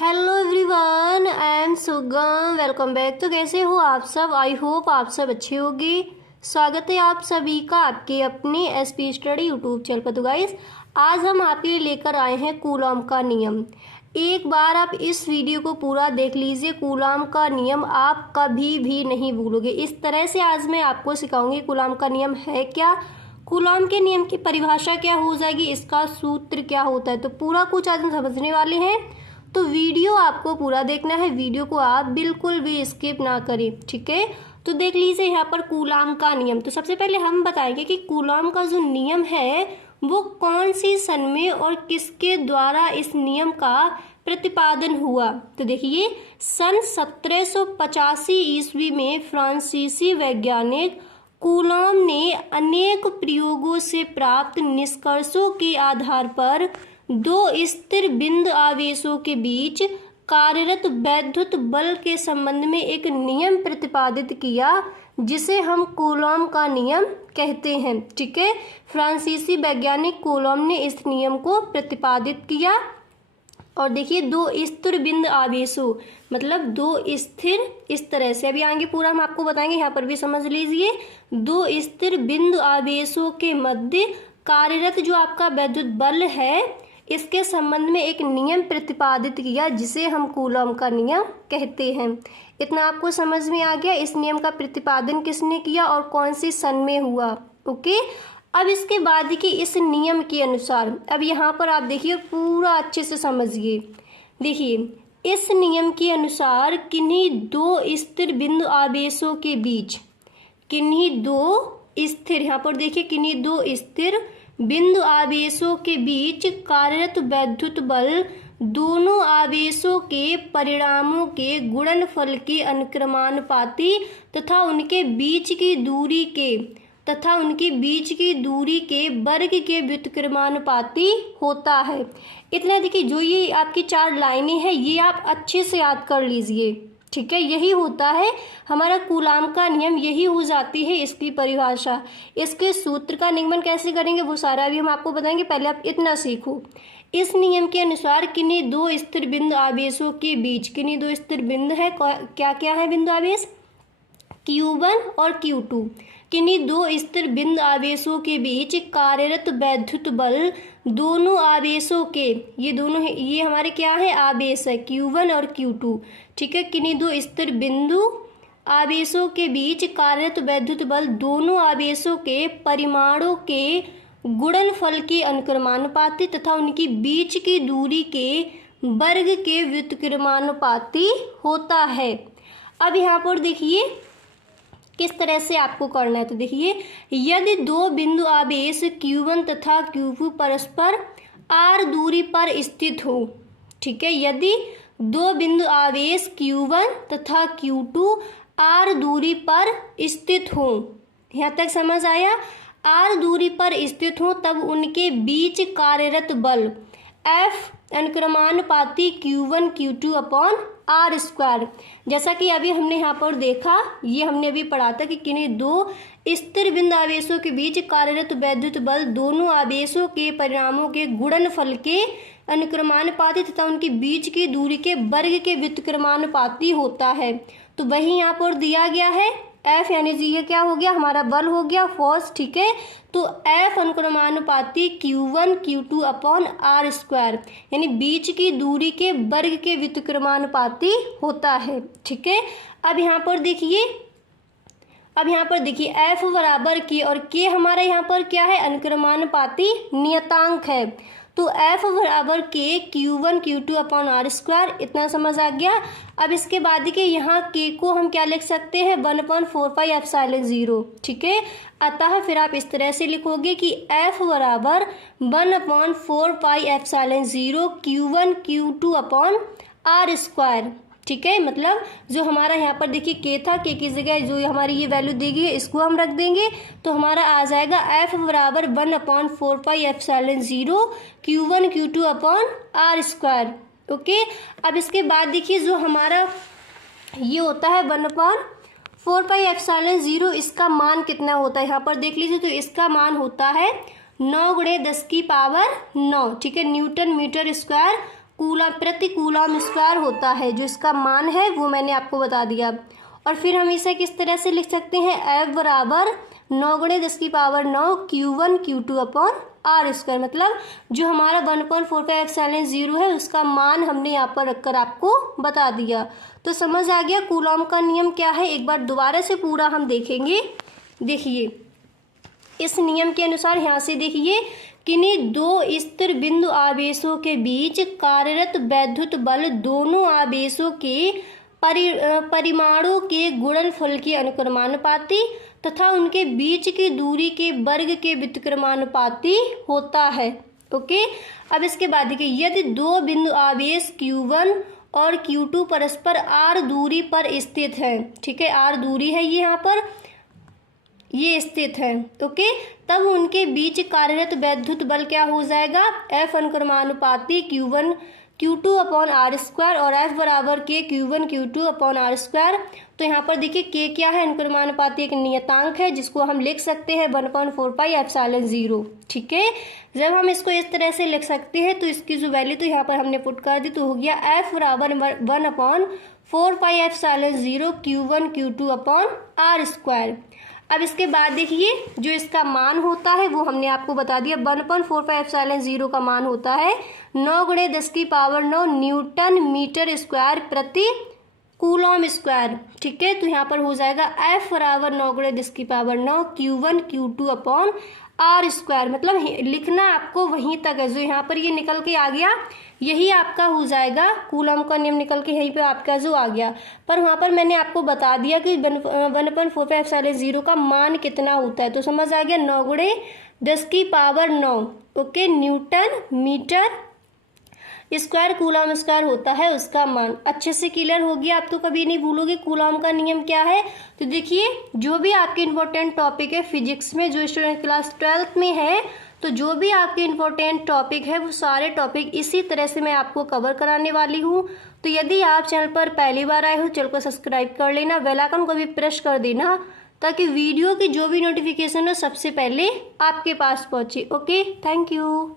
Hello everyone, I am सुगम। Welcome back. तो कैसे हो आप सब? आई होप आप सब अच्छे होंगे। स्वागत है आप सभी का आपके अपने एसपी स्टडी यूट्यूब चैनल पर। तो गाइस, आज हम आपके लिए लेकर आए हैं कूलॉम का नियम। एक बार आप इस वीडियो को पूरा देख लीजिए। कूलॉम का नियम आप कभी भी नहीं भूलोगे। इस तरह से आज मैं आपको सिखाऊंगी कूलॉम का नियम है क्या, कूलॉम के नियम की परिभाषा क्या हो जाएगी, इसका सूत्र क्या होता है। तो पूरा कुछ आज हम समझने वाले हैं। तो वीडियो आपको पूरा देखना है, वीडियो को आप बिल्कुल भी स्किप ना करें, ठीक है। तो देख लीजिए यहाँ पर कूलॉम का नियम। तो सबसे पहले हम बताएंगे कि कूलॉम का जो नियम है वो कौन सी सन में और किसके द्वारा इस नियम का प्रतिपादन हुआ। तो देखिए, सन 1785 ईस्वी में फ्रांसीसी वैज्ञानिक कूलॉम ने अनेक प्रयोगों से प्राप्त निष्कर्षों के आधार पर दो स्थिर बिंदु आवेशों के बीच कार्यरत वैद्युत बल के संबंध में एक नियम प्रतिपादित किया, जिसे हम कूलॉम का नियम कहते हैं, ठीक है। फ्रांसीसी वैज्ञानिक कूलॉम ने इस नियम को प्रतिपादित किया। और देखिए, दो स्थिर बिंदु आवेशों मतलब दो स्थिर, इस तरह से अभी आगे पूरा हम आपको बताएंगे, यहाँ पर भी समझ लीजिए। दो स्थिर बिंदु आवेशों के मध्य कार्यरत जो आपका वैद्युत बल है, इसके संबंध में एक नियम प्रतिपादित किया, जिसे हम कूलॉम का नियम कहते हैं। इतना आपको समझ में आ गया। इस नियम का प्रतिपादन किसने किया और कौन सी सन में हुआ, ओके। अब इसके बाद देखिए, इस नियम के अनुसार, अब यहाँ पर आप देखिए पूरा अच्छे से समझिए। देखिए, इस नियम के अनुसार किन्हीं दो स्थिर बिंदु आवेशों के बीच, किन्हीं दो स्थिर, यहाँ पर देखिए किन्हीं दो स्थिर बिंदु आवेशों के बीच कार्यरत वैद्युत बल दोनों आवेशों के परिणामों के गुणनफल के अनुक्रमानुपाती तथा उनके बीच की दूरी के वर्ग के व्युत्क्रमानुपाती होता है। इतना देखिए, जो ये आपकी चार लाइनें हैं, ये आप अच्छे से याद कर लीजिए, ठीक है। यही होता है हमारा कूलॉम का नियम, यही हो जाती है इसकी परिभाषा। इसके सूत्र का निगमन कैसे करेंगे वो सारा भी हम आपको बताएंगे, पहले आप इतना सीखो। इस नियम के अनुसार किन्हीं दो स्थिर बिंदु आवेशों के बीच, किन्हीं दो स्थिर बिंदु है, क्या क्या है बिंदु आवेश, Q1 और Q2, किन्हीं दो स्थिर बिंदु आवेशों के बीच कार्यरत वैद्युत बल दोनों आवेशों के, ये दोनों है, ये हमारे क्या है, आवेश है, Q1 और Q2, ठीक है। किन्हीं दो स्थिर बिंदु आवेशों के बीच कार्यरत वैद्युत बल दोनों आवेशों के परिमाणों के गुणनफल के अनुक्रमानुपाती तथा उनकी बीच की दूरी के वर्ग के व्युत्क्रमानुपाती होता है। अब यहाँ पर देखिए किस तरह से आपको करना है। तो देखिए, यदि दो बिंदु आवेश Q1 तथा Q2 परस्पर r दूरी पर स्थित हो, ठीक है। यदि दो बिंदु आवेश Q1 तथा Q2 r दूरी पर स्थित हो, यहाँ तक समझ आया। r दूरी पर स्थित हो तब उनके बीच कार्यरत बल F अनुक्रमानुपाती Q1 Q2 upon R square, जैसा कि अभी हमने यहाँ पर देखा, ये हमने अभी पढ़ा था कि किन्हीं दो स्थिर बिंदु आवेशों के बीच कार्यरत वैद्युत बल दोनों आवेशों के परिणामों के गुणनफल के अनुक्रमानुपाती तथा उनके बीच की दूरी के वर्ग के व्युत्क्रमानुपाती होता है। तो वही यहाँ पर दिया गया है F, यानी जी ये क्या हो गया, हमारा बल हो गया फोर्स, ठीक है। तो F अनुक्रमानुपाती Q1 Q2 upon R square, यानी बीच की दूरी के वर्ग के व्युत्क्रमानुपाती होता है, ठीक है। अब यहाँ पर देखिए F बराबर K, और K हमारा यहाँ पर क्या है, अनुक्रमानुपाती नियतांक है। तो F बराबर K Q1 Q2 upon R square, इतना समझ आ गया। अब इसके बाद देखिए, यहाँ K को हम क्या लिख सकते हैं, 1/4πε0, ठीक है। अतः फिर आप इस तरह से लिखोगे कि F बराबर 1/4πε0 Q1 Q2 upon R square, ठीक है। मतलब जो हमारा यहाँ पर देखिए K था, K की जगह जो हमारी ये वैल्यू दी गई है इसको हम रख देंगे, तो हमारा आ जाएगा F बराबर 1/4πε0 Q1 Q2 upon R square, okay. अब इसके बाद देखिए, जो हमारा ये होता है 1/4πε0, इसका मान कितना होता है, यहाँ पर देख लीजिए। तो इसका मान होता है 9 × 10⁻⁹, ठीक है, न्यूटन मीटर स्क्वायर कूलम प्रति कूलम स्क्वायर होता है, जो इसका मान है वो मैंने आपको बता दिया। और फिर हम इसे किस तरह से लिख सकते हैं, F बराबर 9 गुणे 10 की power 9 Q1 Q2 upon R square, मतलब जो हमारा 1.45 एप्सिलॉन 0 है उसका मान हमने यहाँ पर रखकर आपको बता दिया। तो समझ आ गया कूलॉम का नियम क्या है। एक बार दोबारा से पूरा हम देखेंगे। देखिए इस नियम के अनुसार यहाँ से देखिए किन्हीं दो स्थिर बिंदु आवेशों के बीच कार्यरत वैद्युत बल दोनों आवेशों के परिमाणों के गुणनफल के अनुक्रमानुपाती तथा उनके बीच की दूरी के वर्ग के व्युत्क्रमानुपाती होता है। ओके, अब इसके बाद देखिए यदि दो बिंदु आवेश Q1 और Q2 परस्पर r दूरी पर स्थित है, ठीक है, r दूरी है ये यहाँ पर ये स्थित है, ओके, तब उनके बीच कार्यरत वैद्युत बल क्या हो जाएगा, F अनुक्रमानुपाती Q1 Q2 upon R square और F बराबर K Q1 Q2 upon R square. तो यहाँ पर देखिए K क्या है, अनुक्रमानुपाती एक नियतांक है जिसको हम लिख सकते हैं 1.45 एप्सिलॉन 0, ठीक है। जब हम इसको इस तरह से लिख सकते हैं तो इसकी जो वैल्यू तो यहाँ पर हमने पुट कर दी, तो हो गया F बराबर 1/4 epsilon 0 Q1 Q2 upon R square. अब इसके बाद देखिए जो इसका मान होता है वो हमने आपको बता दिया, 1.45 एप्सिलॉन 0 का मान होता है 9 गुणे 10 की पावर 9 न्यूटन मीटर स्क्वायर प्रति कूलॉम स्क्वायर, ठीक है। तो यहाँ पर हो जाएगा F बराबर 9 गुणे 10 की power 9 Q1 Q2 upon R square, मतलब लिखना आपको वहीं तक है, जो यहाँ पर ये निकल के आ गया यही आपका हो जाएगा, कूलॉम का नियम निकल के यहीं पे आपका जो आ गया। पर वहाँ पर मैंने आपको बता दिया कि 1.45 एप्सिलॉन 0 का मान कितना होता है, तो समझ आ गया 9 गुणे 10 की power 9, okay, newton metre square coulomb square होता है उसका मान। अच्छे से क्लियर हो गया, आप तो कभी नहीं भूलोगे कूलॉम का नियम क्या है। तो देखिए जो भी आपके इम्पोर्टेंट टॉपिक है फिजिक्स में, जो स्टूडेंट क्लास 12th में है, तो जो भी आपके इम्पोर्टेंट टॉपिक है वो सारे टॉपिक इसी तरह से मैं आपको कवर कराने वाली हूँ। तो यदि आप चैनल पर पहली बार आए हो चैनल को सब्सक्राइब कर लेना, बेल आइकन को भी प्रेस कर देना ताकि वीडियो की जो भी नोटिफिकेशन हो सबसे पहले आपके पास पहुँचे। Okay, thank you.